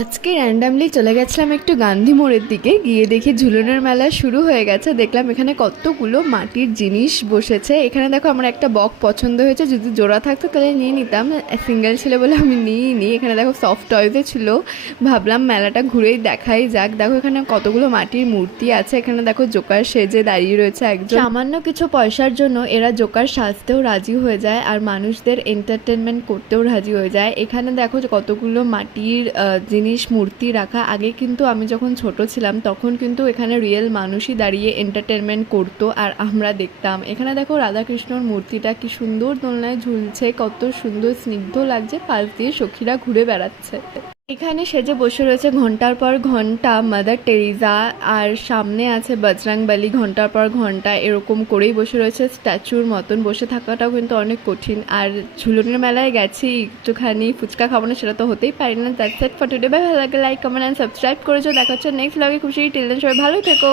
আজকে র্যান্ডামলি চলে গেছিলাম একটু গান্ধী মোড়ের দিকে, গিয়ে দেখি ঝুলনের মেলা শুরু হয়ে গেছে। দেখলাম এখানে কতগুলো মাটির জিনিস বসেছে। এখানে দেখো আমার একটা বক পছন্দ হয়েছে, যদি জোড়া থাকতো তাহলে নিয়ে নিতাম, সিঙ্গেল ছিল বলে আমি নিইনি। এখানে দেখো সফট টয়েসও ছিল, ভাবলাম মেলাটা ঘুরেই দেখাই যাক। দেখো এখানে কতগুলো মাটির মূর্তি আছে। এখানে দেখো জোকার সেজে দাঁড়িয়ে রয়েছে একজন। সামান্য কিছু পয়সার জন্য এরা জোকার সাজতেও রাজি হয়ে যায় আর মানুষদের এন্টারটেনমেন্ট করতেও রাজি হয়ে যায়। এখানে দেখো যে কতগুলো মাটির জিনিস মূর্তি রাখা। আগে কিন্তু আমি যখন ছোট ছিলাম তখন কিন্তু এখানে রিয়েল মানুষই দাঁড়িয়ে এন্টারটেনমেন্ট করতো আর আমরা দেখতাম। এখানে দেখো রাধাকৃষ্ণর মূর্তিটা কি সুন্দর দোলনায় ঝুলছে, কত সুন্দর স্নিগ্ধ লাগছে, পাশ দিয়ে সখীরা ঘুরে বেড়াচ্ছে। এখানে সেজে বসে রয়েছে ঘন্টার পর ঘন্টা মাদার টেরিজা, আর সামনে আছে বজরংবলী, ঘন্টার পর ঘন্টা এরকম করেই বসে রয়েছে স্ট্যাচুর মতন। বসে থাকাটাও কিন্তু অনেক কঠিন। আর ঝুলনের মেলায় গেছি একটুখানি ফুচকা খাবো না সেটা তো হতেই পারি না। That's it for today. ভালো লাগে লাইক কমেন্ট অ্যান্ড সাবস্ক্রাইব করেছো। দেখা হচ্ছে নেক্সট ব্লগে। খুশি টিল দেন সবাই ভালো থেকো।